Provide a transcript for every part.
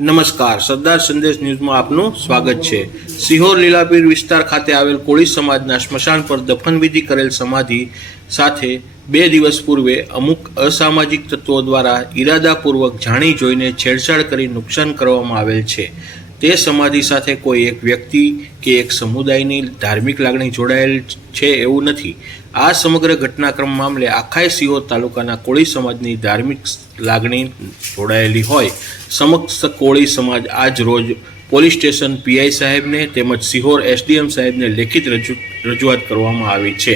નમસ્કાર, સરદાર સંદેશ ન્યૂઝમાં આપનું સ્વાગત છે। સિહોર લીલાપીર વિસ્તાર ખાતે આવેલ કોળી સમાજના સ્મશાન પર દફનવિધિ કરેલ સમાધિ સાથે 2 દિવસ પૂર્વે અમુક અસામાજિક તત્વો દ્વારા ઇરાદાપૂર્વક જાણી જોઈને છેડછાડ કરી નુકસાન કરવામાં આવેલ છે। તે સમાધિ સાથે કોઈ એક વ્યક્તિ કે એક સમુદાયની ધાર્મિક લાગણી જોડાયેલ છે એવું નથી। આ સમગ્ર ઘટનાક્રમ મામલે આખાય સિહોર તાલુકાના કોળી સમાજની ધાર્મિક લાગણી જોડાયેલી હોય સમસ્ત કોળી સમાજ આજ રોજ પોલીસ સ્ટેશન પીઆઈ સાહેબને તેમજ સિહોર એસડીએમ સાહેબને લેખિત રજૂઆત કરવામાં આવી છે।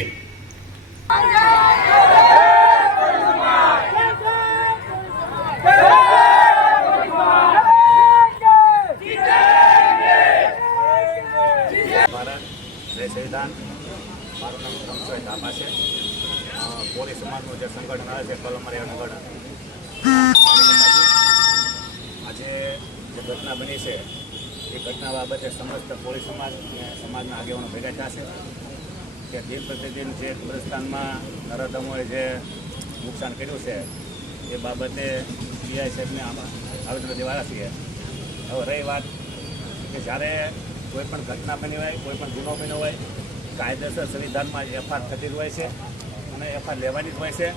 જય સંવિધાન। મારું નામ રમશોય ધાપા છે। કોળી સમાજનું જે સંગઠન આવે છે કલમરિયા નગર, આજે જે ઘટના બની છે એ ઘટના બાબતે સમસ્ત કોળી સમાજ અને સમાજના આગેવાનો ભેગા થયા છે કે દિન પ્રતિદિન જે કબ્રસ્તાનમાં નરાધમોએ જે નુકસાન કર્યું છે એ બાબતે પીઆઈ સાહેબને આવેદન દેવાના છીએ। હવે રહી વાત કે જ્યારે કોઈ પણ ઘટના બની હોય, કોઈ પણ ગુનો બન્યો હોય, કાયદેસર સંવિધાનમાં એફઆર થતી જ હોય છે અને એફઆર લેવાની જ હોય છે।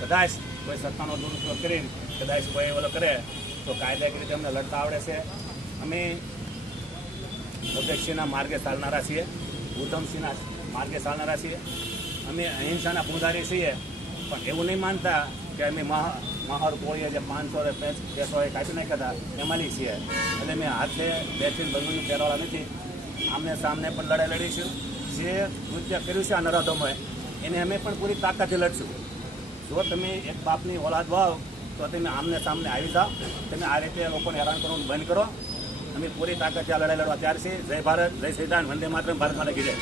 કદાચ કોઈ સત્તાનો દુરુપયોગ કરીને કદાચ કોઈ ઓલો કરે તો કાયદાકીય રીતે અમને લડતા આવડે છે। અમે અધ્યક્ષના માર્ગે ચાલનારા છીએ, ઉધમસિંહના માર્ગે ચાલનારા છીએ। અમે અહિંસાના પૂજારી છીએ, પણ એવું નહીં માનતા કે અમે મહાર કોળીએ જે 500 પેસો એ કાપી નાખ્યા હતા એમાંની છીએ। એટલે મેં હાથે બેસીને બંદૂકનું પહેરવાળા નથી, આમને સામને પણ લડાઈ લડીશું। જે કૃત્ય કર્યું છે આ નરાધમોએ એને અમે પણ પૂરી તાકાતથી લડશું। જો તમે એક બાપની ઓલાદ વાવ તો તમે આમને સામને આવી જાઓ, તમે આ રીતે લોકોને હેરાન કરવાનું બંધ કરો। અમે પૂરી તાકાતથી આ લડાઈ લડવા તૈયાર છીએ। જય ભારત, જય સંવિધાન, વંદે માતરમ, ભારત માતા કી જય।